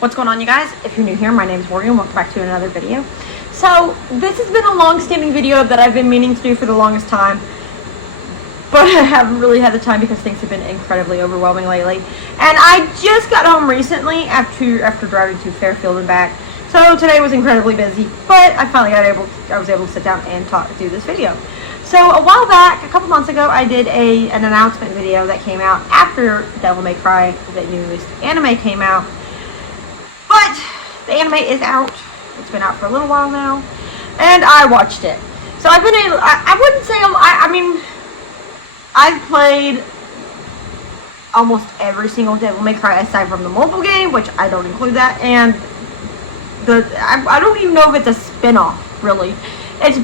What's going on, you guys? If you're new here, my name is Morgan. Welcome back to another video. So this has been a long-standing video that I've been meaning to do for the longest time, but I haven't really had the time because things have been incredibly overwhelming lately. And I just got home recently after driving to Fairfield and back. So today was incredibly busy, but I finally I was able to sit down and do this video. So a while back, a couple months ago, I did an announcement video that came out after Devil May Cry, the newest anime, came out. But the anime is out. It's been out for a little while now, and I watched it. So I've been able, I wouldn't say, I mean, I've played almost every single Devil May Cry aside from the mobile game, which I don't include that, and I don't even know if it's a spin-off, really. It's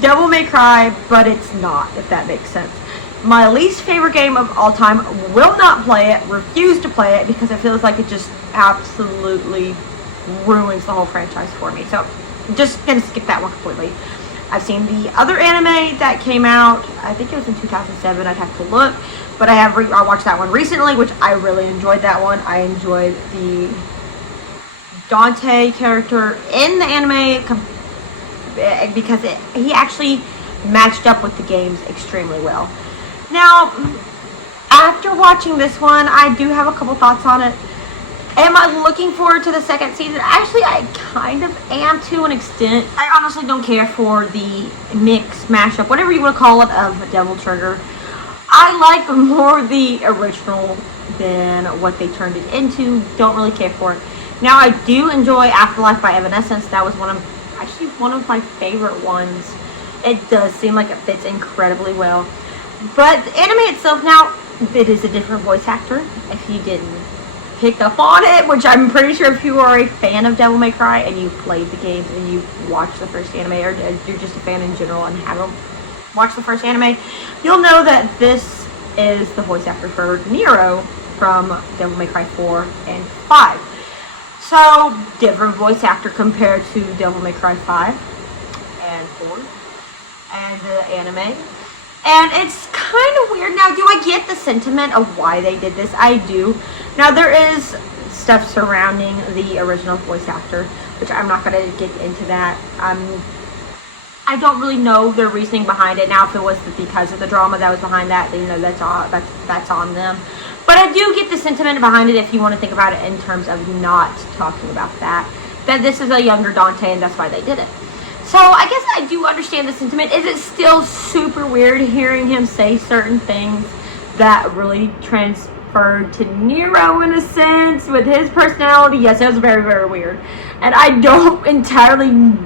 Devil May Cry, but it's not, if that makes sense. My least favorite game of all time, will not play it, refuse to play it, because it feels like it just absolutely ruins the whole franchise for me. So, just gonna skip that one completely. I've seen the other anime that came out, I think it was in 2007, I'd have to look, but I watched that one recently, which I really enjoyed that one. I enjoyed the Dante character in the anime, because he actually matched up with the games extremely well. Now, after watching this one, I do have a couple thoughts on it. Am I looking forward to the second season? Actually, I kind of am to an extent. I honestly don't care for the mix, mashup, whatever you want to call it, of Devil Trigger. I like more the original than what they turned it into. Don't really care for it. Now, I do enjoy Afterlife by Evanescence. That was one of my favorite ones. It does seem like it fits incredibly well. But the anime itself, now, it is a different voice actor. If you didn't pick up on it, which I'm pretty sure if you are a fan of Devil May Cry and you played the games and you watched the first anime, or you're just a fan in general and haven't watched the first anime, you'll know that this is the voice actor for Nero from Devil May Cry 4 and 5. So, different voice actor compared to Devil May Cry 5 and 4 and the anime. And it's kind of weird. Now, do I get the sentiment of why they did this? I do. Now, there is stuff surrounding the original voice actor, which I'm not going to get into that. I don't really know their reasoning behind it. Now, if it was because of the drama that was behind that, then, you know, that's on them. But I do get the sentiment behind it if you want to think about it in terms of not talking about that this is a younger Dante and that's why they did it. So I guess I do understand the sentiment. Is it still super weird hearing him say certain things that really transferred to Nero in a sense with his personality? Yes, it was very, very weird. And I don't entirely know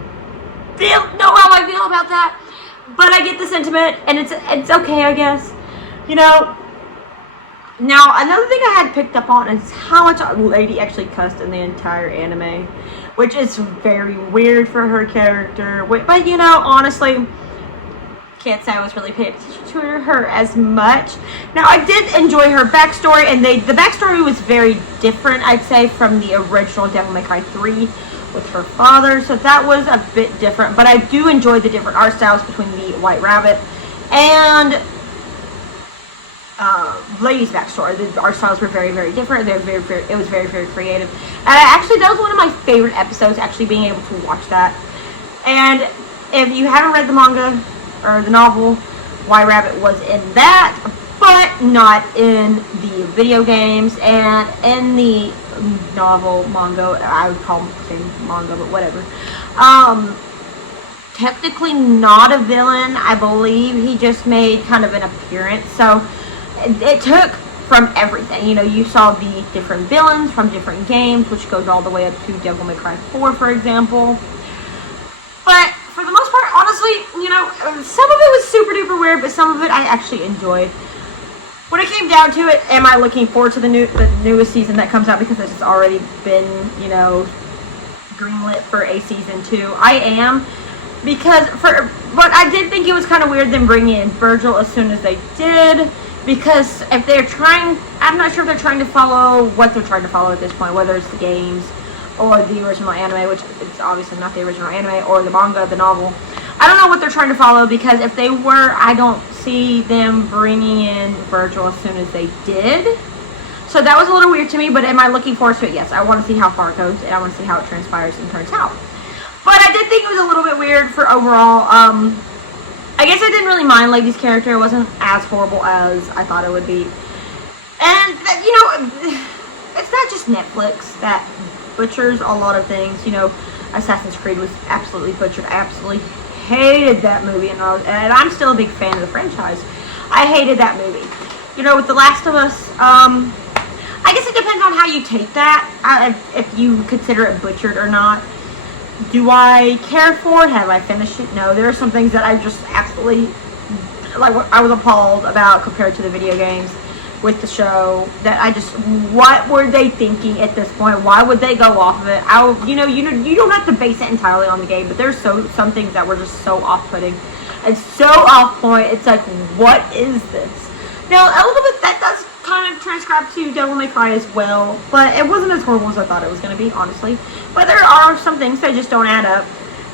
how I feel about that. But I get the sentiment and it's okay, I guess. You know. Now, another thing I had picked up on is how much a lady actually cussed in the entire anime, which is very weird for her character. But, you know, honestly, can't say I was really paying attention to her as much. Now, I did enjoy her backstory, and the backstory was very different, I'd say, from the original Devil May Cry 3 with her father. So that was a bit different. But I do enjoy the different art styles between the White Rabbit and lady's backstory. The art styles were very, very different. It was very, very creative. And that was one of my favorite episodes, actually being able to watch that. And if you haven't read the manga or the novel, White Rabbit was in that, but not in the video games. And in the novel, manga, I would call them manga, but whatever. Technically not a villain, I believe. He just made kind of an appearance. So it took from everything. You know, you saw the different villains from different games, which goes all the way up to Devil May Cry 4, for example. But for the most part, honestly, you know, some of it was super duper weird, but some of it I actually enjoyed. When it came down to it, am I looking forward to the newest season that comes out, because it's already been, you know, greenlit for a season 2? I am. But I did think it was kind of weird them bringing in Virgil as soon as they did. Because if they're I'm not sure if they're trying to follow what they're trying to follow at this point, whether it's the games or the original anime, which is obviously not the original anime, or the manga, the novel. I don't know what they're trying to follow, because if they were, I don't see them bringing in Virgil as soon as they did. So that was a little weird to me, but am I looking forward to it? Yes, I want to see how far it goes, and I want to see how it transpires and turns out. But I did think it was a little bit weird for overall. I guess I didn't really mind Lady's character. It wasn't as horrible as I thought it would be. And, you know, it's not just Netflix that butchers a lot of things. You know, Assassin's Creed was absolutely butchered. I absolutely hated that movie, and I'm still a big fan of the franchise. I hated that movie. You know, with The Last of Us, I guess it depends on how you take that, if you consider it butchered or not. Do I care for it? Have I finished it? No. There are some things that I just absolutely, like, I was appalled about compared to the video games with the show. That I just, what were they thinking at this point? Why would they go off of it? You don't have to base it entirely on the game, but there's some things that were just so off-putting and so off-point. It's like, what is this? Now, a little bit that does kind of transcribe to Devil May Cry as well, but it wasn't as horrible as I thought it was going to be, honestly. But there are some things that just don't add up,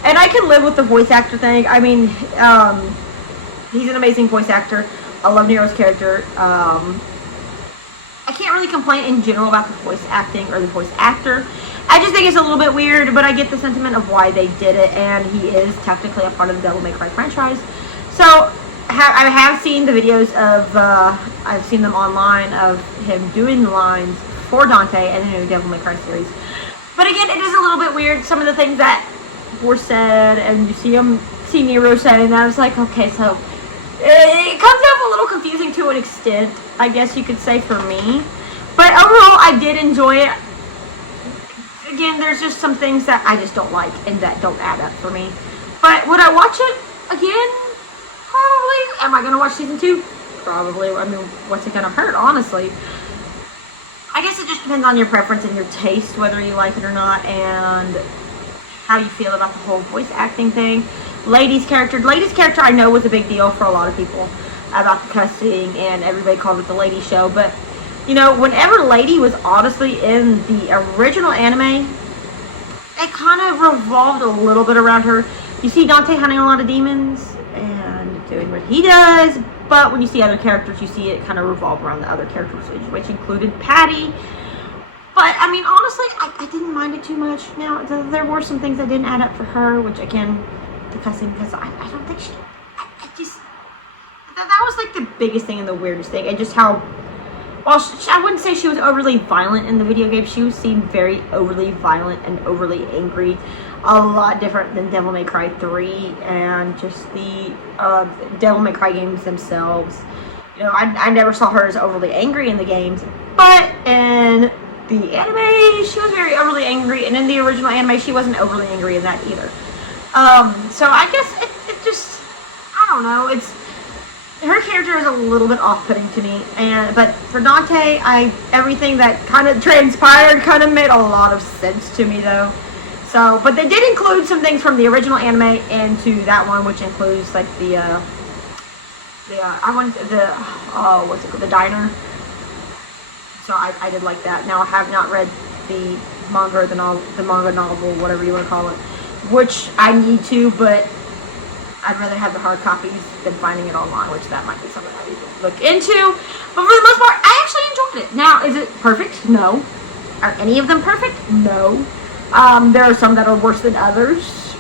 and I can live with the voice actor thing. I mean, he's an amazing voice actor. I love Nero's character. I can't really complain in general about the voice acting or the voice actor. I just think it's a little bit weird, but I get the sentiment of why they did it, and he is technically a part of the Devil May Cry franchise. So I have seen the videos of, I've seen them online of him doing the lines for Dante and the new Devil May Cry series. But again, it is a little bit weird, some of the things that were said, and you see Nero saying that. It's like, okay, so it comes up a little confusing to an extent, I guess you could say, for me. But overall, I did enjoy it. Again, there's just some things that I just don't like and that don't add up for me. But would I watch it again? Probably. Am I going to watch season 2? Probably. I mean, what's it going to hurt, honestly? I guess it just depends on your preference and your taste, whether you like it or not, and how you feel about the whole voice acting thing. Lady's character I know was a big deal for a lot of people about the cussing, and everybody called it the Lady Show. But, you know, whenever Lady was honestly in the original anime, it kind of revolved a little bit around her. You see Dante hunting a lot of demons and doing what he does, but when you see other characters, you see it kind of revolve around the other characters, which included Patty. But, I mean, honestly, I didn't mind it too much. Now, there were some things that didn't add up for her, which, again, the cussing, because I don't think she, I just, that was like the biggest thing and the weirdest thing, and just how, well, I wouldn't say she was overly violent in the video game. She seemed very overly violent and overly angry, a lot different than Devil May Cry 3 and just the Devil May Cry games themselves. You know, I never saw her as overly angry in the games, but in the anime, she was very overly angry, and in the original anime, she wasn't overly angry in that either. So I guess it just, I don't know, her character is a little bit off-putting to me, but for Dante, everything that kind of transpired kind of made a lot of sense to me, though. So, but they did include some things from the original anime into that one, which includes like the diner. So I did like that. Now I have not read the manga or the manga novel, whatever you want to call it, which I need to, but I'd rather have the hard copies than finding it online, which that might be something I need to look into. But for the most part, I actually enjoyed it. Now, is it perfect? No. Are any of them perfect? No. There are some that are worse than others,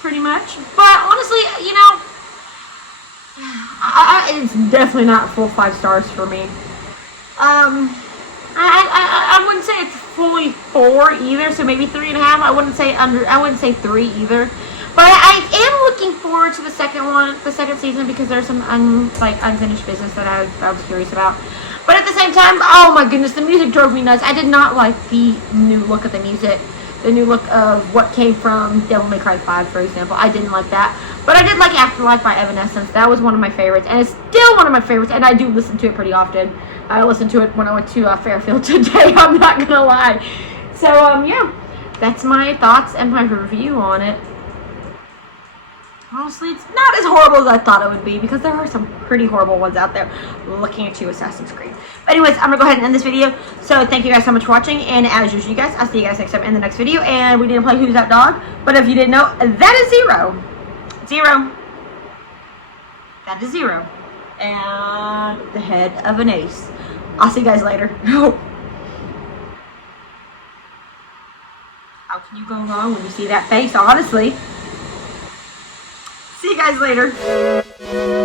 pretty much. But honestly, you know, it's definitely not full 5 stars for me. I wouldn't say it's fully 4 either, so maybe 3.5. I wouldn't say 3 either. But I am looking forward to the second season, because there's some unfinished business that I was curious about. But at the same time, oh my goodness, the music drove me nuts. I did not like the new look of the music. The new look of what came from Devil May Cry 5, for example. I didn't like that. But I did like Afterlife by Evanescence. That was one of my favorites, and it's still one of my favorites, and I do listen to it pretty often. I listened to it when I went to Fairfield today, I'm not gonna lie. So, yeah, that's my thoughts and my review on it. Honestly, it's not as horrible as I thought it would be, because there are some pretty horrible ones out there looking at you, Assassin's Creed. But anyways, I'm going to go ahead and end this video. So thank you guys so much for watching, and as usual, you guys, I'll see you guys next time in the next video. And we didn't play Who's That Dog, but if you didn't know, that is 0. 0. That is 0. And the head of an ace. I'll see you guys later. How can you go wrong when you see that face, honestly? See you guys later.